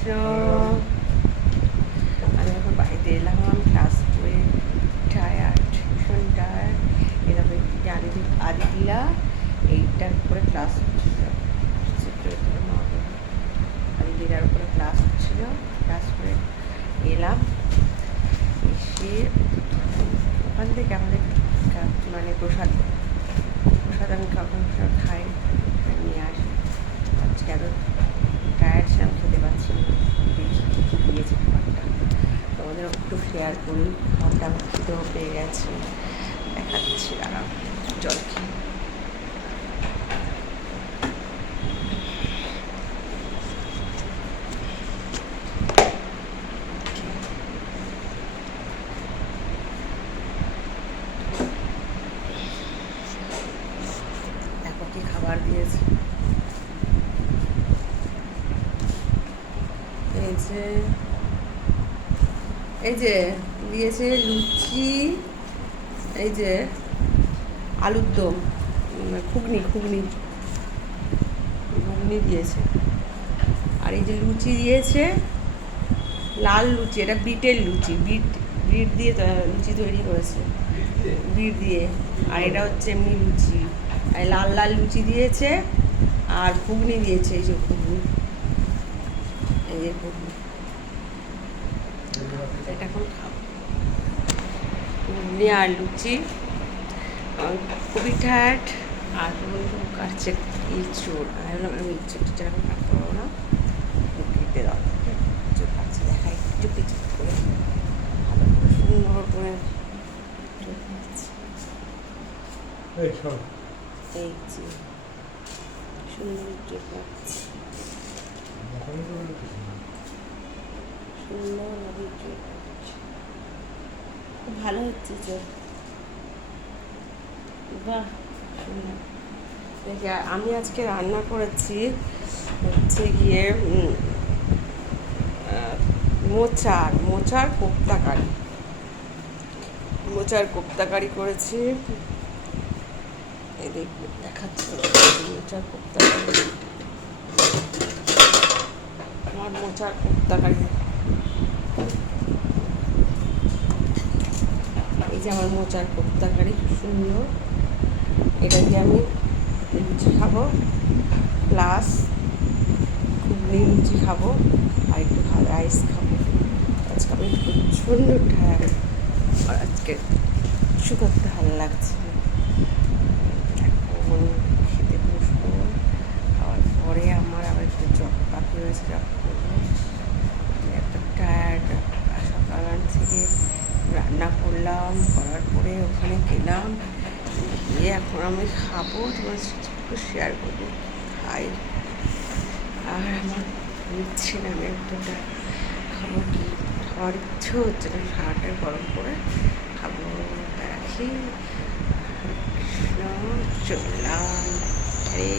কৃষ্ণ। আমি এখন বাড়িতে এলাম ক্লাস করে, টায়ার্ড, ভীষণ টায়ার্ড। এরকম আদিতিলা এইটার উপরে ক্লাস হচ্ছিল, আদিতিলার উপরে ক্লাস হচ্ছিল। ক্লাস করে এলাম, এসে ওখান থেকে আমাদের মানে প্রসাদ আমি কখন খাই, নিয়ে আসি। আজকে এত টায়ার্ড ছিলাম, খেতে পারছি না, দেখি কী দিয়েছে খাবারটা, তোমাদের একটু শেয়ার করি। খাবারটা খেতেও পেয়ে গেছে, দেখাচ্ছি। আর জল খেয়ে দেখো কি খাবার দিয়েছে। এই যে দিয়েছে লুচি, এই যে আলুর দম, ঘুগনি দিয়েছে। আর এই যে লুচি দিয়েছে, লাল লুচি, এটা বিটের লুচি, বিট দিয়ে লুচি তৈরি করেছে, বিট দিয়ে। আর এটা হচ্ছে এমনি লুচি, আর লাল লুচি দিয়েছে। আর ঘুগনি দিয়েছে, এই যে ঘুগনি, এই যে ঘুগনি, এটা এখন খাবো। ঘুগনি আর লুচি, খুবই টায়ার্ড। আর বন্ধু কাটছে ইঁচড়, আমি ইঁচড়টা এখন কাটতে পারবো না, কেটে দাও। ইঁচড় কাটছে, দেখাই একটু পিছু করে, ভালো করে সুন্দর করে এই যে সুন্দর ইঁচড় কাটছে, সুন্দরভাবে ইঁচড় কাটছে, খুব ভালো হচ্ছে ইঁচড়, বাহ সুন্দর। দেখি আমি আজকে রান্না করেছি হচ্ছে গিয়ে মোচার কোপ্তা কারি করেছি। এই দেখাচ্ছি মোচার কোপ্তা কারি, আমার মোচার কোপ্তা কারি। এই যে আমার মোচার কোপ্তা কারি, খুব সুন্দর। এটা দিয়ে আমি লুচি খাবো, প্লাস ঘুগনি লুচি খাবো, আর একটু রাইস খাবো। আজকে আমি প্রচণ্ড টায়ার্ড, আর আজকে কিছু করতে ভালো লাগছে না। এখন খেতে বসবো, খাওয়ার পরে আমার আবার একটু জব বাকি হয়েছে, জব করবো। এত টায়ার্ড, সকাল থেকে রান্না করলাম, করার পরে ওখানে গেলাম, গিয়ে এখন আমি খাবো, তোমার একটু শেয়ার করবো খাই। আর আমার নিচ্ছে না, আমি এতটা খাবো, কি খাওয়ার ইচ্ছে হচ্ছে না, সারাটা গরম করে খাবো। রাখি, কৃষ্ণ চললাম, হরে